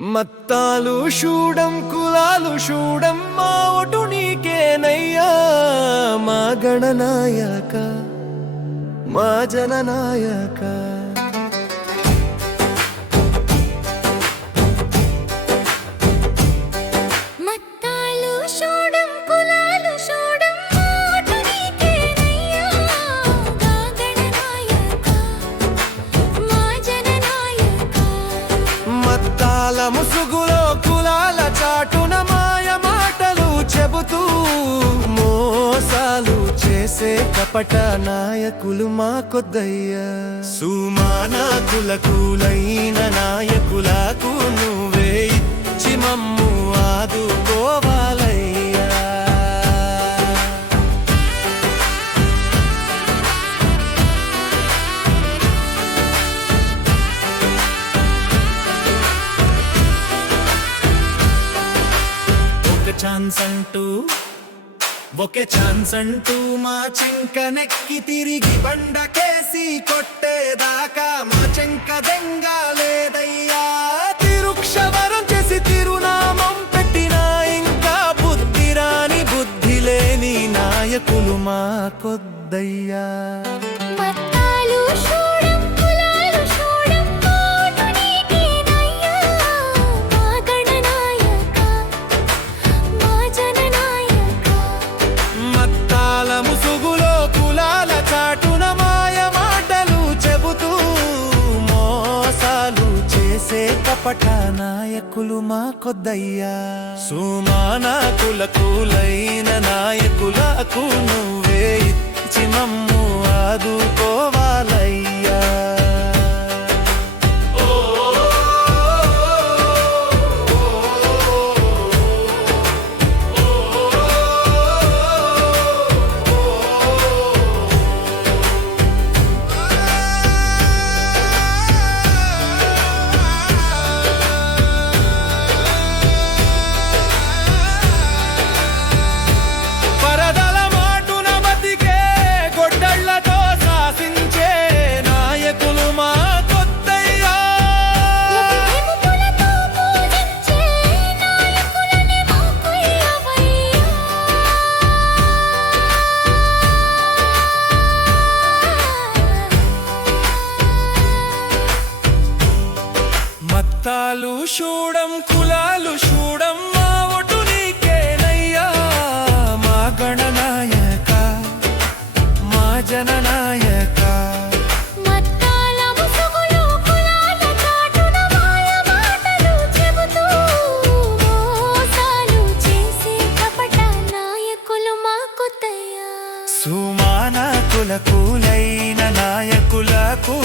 మత్తాలు షూడం కులాలు షూడం మా ఒటు నీకేనయ్యా మా గణనాయక మా జననాయక ముసుగులో కులాల చాటున మాయ మాటలు చెబుతూ మోసాలు చేసే కపట నాయకులు మాకొద్దయ్యా సుమానా కులకులైన నాయకులకు నువ్వే ఇచ్చి మమ్ము ఆదుకోవాలయ్యా ఒకే ఛాన్స్ అంటూ మా చెంకనెక్కి తిరిగి బండకేసి కొట్టేదాకా మా చెంక దెంగాలేదయ్యా తిరుక్షవరం చేసి తిరునామం పెట్టినా ఇంకా బుద్ధి రాని బుద్ధి లేని నాయకులు మాకొద్దయ్యా ముసుగులో కులాల చాటున మాయ మాటలు చెబుతూ మోసాలు చేసే కపట నాయకులు మాకొద్దయ్యా సుమానా కులకులైన నాయకులకు నువ్వే ఇచ్చి మమ్ము ఆదుకోవాలయ్యా మత్తాలు షూడం కులాలు షూడం మా ఒటు నీకేనయ్యా మా గణనాయక మా జననాయక సుమానా కులకులైన నాయకులకు